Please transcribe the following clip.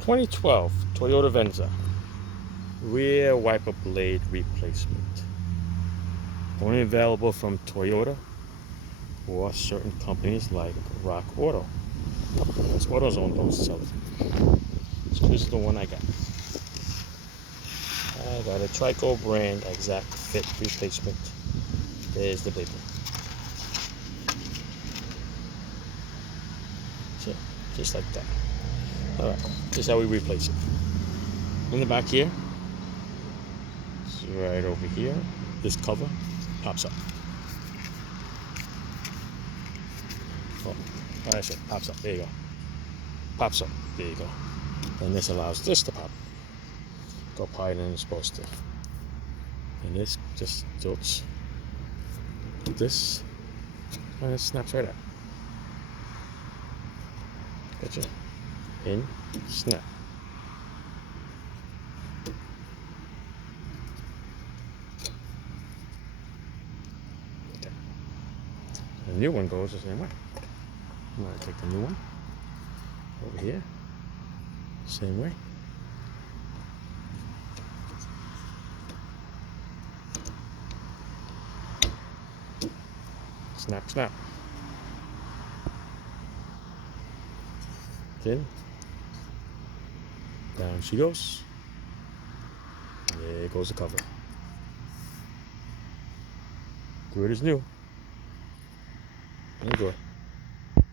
2012 Toyota Venza rear wiper blade replacement. Only available from Toyota or certain companies like Rock Auto. Because Autozone don't sell it. So this is the one I got. I got a Trico brand exact fit replacement. There's the paper. So, just like that. Alright, this is how we replace it. In the back here, it's right over here. This cover pops up. Oh, I said pops up. There you go. Pops up. There you go. And this allows this to pop. Go up higher than it's supposed to. And this just tilts. This and it snaps right out. Gotcha. In, snap. Okay. The new one goes the same way. I'm gonna take the new one over here. Same way. Snap, snap. In. Down she goes. There goes the cover. Good as new. Enjoy.